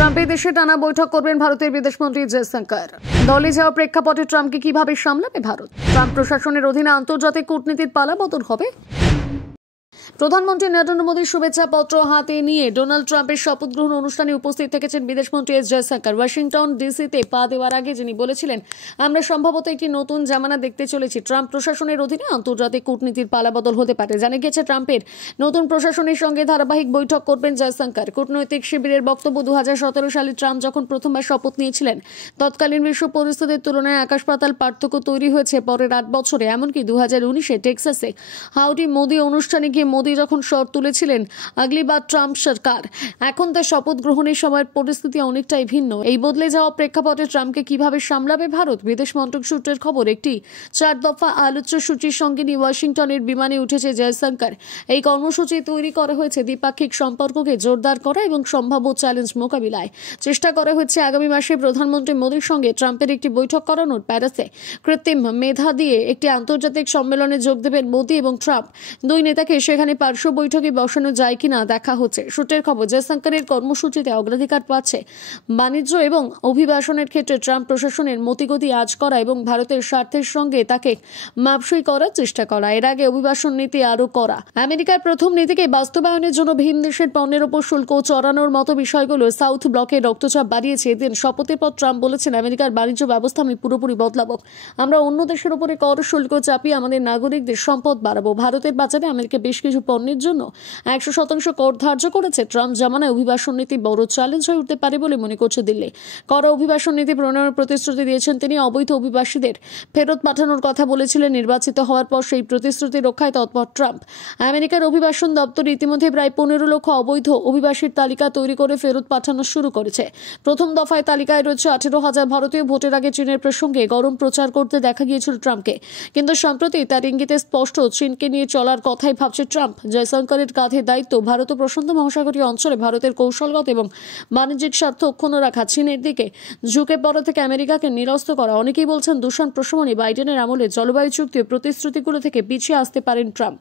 ট্রাম্পের দেশে টানা বৈঠক করবেন ভারতের বিদেশমন্ত্রী জয়শঙ্কর। দলে যাওয়া প্রেক্ষাপটে ট্রাম্পকে কিভাবে সামলাবে ভারত? ট্রাম্প প্রশাসনের অধীনে আন্তর্জাতিক কূটনীতির পালাবদল হবে। প্রধানমন্ত্রী নরেন্দ্র মোদীর শুভেচ্ছা পত্র হাতে নিয়ে ডোনাল্ড ট্রাম্পের শপথ গ্রহণ অনুষ্ঠানে উপস্থিত থেকেছেন বিদেশমন্ত্রী এস জয়শঙ্কর। ওয়াশিংটন ডিসিতে পা দেওয়ার আগে যিনি বলেছিলেন, আমরা সম্ভবত একটি নতুন জামানা দেখতে চলেছি। ট্রাম্প প্রশাসনের অধীনে আন্তর্জাতিক কূটনীতির পালাবদল হতে পারে। জানা গেছে, ট্রাম্পের নতুন প্রশাসনের সঙ্গে ধারাবাহিক বৈঠক করবেন জয়শঙ্কর। কূটনৈতিক শিবিরের বক্তব্য, 2017 সালে ট্রাম্প যখন প্রথমবার শপথ নিয়েছিলেন, তৎকালীন বিশ্ব পরিস্থিতির তুলনায় আকাশ পাতাল পার্থক্য তৈরি হয়েছে পরের 8 বছরে। এমনকি 2019-এ টেক্সাসে হাউডি মোদি অনুষ্ঠানে গিয়ে মোদি যখন স্বর তুলেছিলেন আগলি বাদ ট্রাম্প সরকার, এখন তার শপথ গ্রহণের সময়ের পরিস্থিতি অনেকটাই ভিন্ন। এই বদলে যাওয়া প্রেক্ষাপটে ট্রাম্পকে কিভাবে সামলাবে ভারত? বিদেশ মন্ত্রক সূত্রের খবর, একটি 4 দফা আলোচ্য সূচির সঙ্গে নিয়ে ওয়াশিংটনের বিমানে উঠেছে জয়শঙ্কর। এই কর্মসূচি তৈরি করা হয়েছে দ্বিপাক্ষিক সম্পর্ককে জোরদার করা এবং সম্ভাব্য চ্যালেঞ্জ মোকাবিলায়। চেষ্টা করা হচ্ছে আগামী মাসে প্রধানমন্ত্রী মোদীর সঙ্গে ট্রাম্পের একটি বৈঠক করানোর। প্যারিসে কৃত্রিম মেধা দিয়ে একটি আন্তর্জাতিক সম্মেলনে যোগ দেবেন মোদী এবং ট্রাম্প। দুই নেতাকে সেখানে পার্শ্ব বৈঠকে বসানো যায় কিনা দেখা হচ্ছে। সূত্রের খবর, জয়শঙ্করের কর্মসূচিতে অগ্রাধিকার পাচ্ছে বাণিজ্য এবং অভিবাসনের ক্ষেত্রে ট্রাম্প প্রশাসনের মতিগতি আজ করা এবং ভারতের স্বার্থের সঙ্গে তাকে মাপসই করার চেষ্টা করা। এর আগে অভিবাসন নীতি আরও করা, আমেরিকার প্রথম নীতিকে বাস্তবায়নের জন্য ভিন দেশের পণ্যের ওপর শুল্ক চড়ানোর মতো বিষয়গুলো সাউথ ব্লকের রক্তচাপ বাড়িয়েছে। এদিন শপথের পর ট্রাম্প বলেছেন, আমেরিকার বাণিজ্য ব্যবস্থা আমি পুরোপুরি বদলাবো। আমরা অন্য দেশের উপরে কর শুল্ক চাপিয়ে আমাদের নাগরিকদের সম্পদ বাড়াবো। ভারতের বাজারে আমেরিকা বেশ কিছু পণ্যের জন্য 100% কর ধার্য করেছে। ট্রাম্প জামানায় অভিবাসন নীতি বড় চ্যালেঞ্জ হয়ে উঠতে পারে বলে মনে করছে দিল্লি। কর অভিবাসন নীতি প্রণয়নের প্রতিশ্রুতি দিয়েছেন তিনি। অবৈধ অভিবাসীদের ফেরত পাঠানোর কথা বলেছিলেন। নির্বাচিত হওয়ার পর সেই প্রতিশ্রুতি রক্ষায় তৎপর ট্রাম্প। আমেরিকার অভিবাসন দপ্তর ইতিমধ্যে প্রায় 15 লক্ষ অবৈধ অভিবাসীর তালিকা তৈরি করে ফেরত পাঠানো শুরু করেছে। প্রথম দফায় তালিকায় রয়েছে 18,000 ভারতীয়। ভোটের আগে চীনের প্রসঙ্গে গরম প্রচার করতে দেখা গিয়েছিল ট্রাম্পকে, কিন্তু সম্প্রতি তার ইঙ্গিতে স্পষ্ট চীনকে নিয়ে চলার কথাই ভাবছে ট্রাম্প। জয়শঙ্করের কাঁধে দায়িত্ব ভারত ও প্রশান্ত মহাসাগরীয় অঞ্চলে ভারতের কৌশলগত এবং বাণিজ্যিক স্বার্থ অক্ষুণ্ণ রাখা। চীনের দিকে ঝুঁকে পড়া থেকে আমেরিকাকে নিরস্ত করা। অনেকেই বলছেন, দূষণ প্রশমনে বাইডেনের আমলে জলবায়ু চুক্তি ও প্রতিশ্রুতিগুলো থেকে পিছিয়ে আসতে পারেন ট্রাম্প।